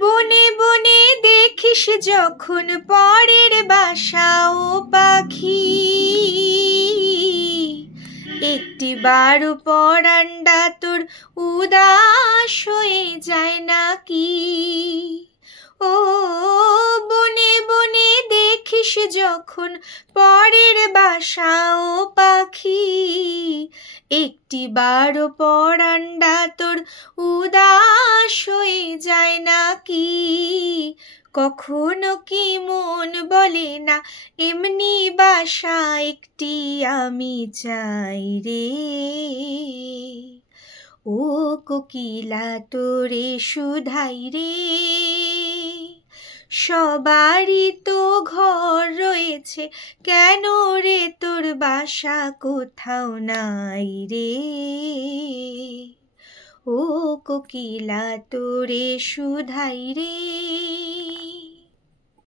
বনে বনে দেখিস যখন পরের বাসা ও পাখি, একটি বারো পরান্ডা তোর উদাস হয়ে যায় নাকি? ও বনে বনে দেখিস যখন পরের বাসা ও পাখি, একটি বারো পরান্ডা তোর উদাস হয়ে যায় নাকি? কখনো কি মন বলে না এমনি বাসা একটি আমি চাই রে? ও কোকিলা তোরে শুধাই রে, সবারই তো ঘর রয়েছে, কেন রে তোর বাসা কোথাও নাই রে? ও কোকিলা তোরে শুধাই রে।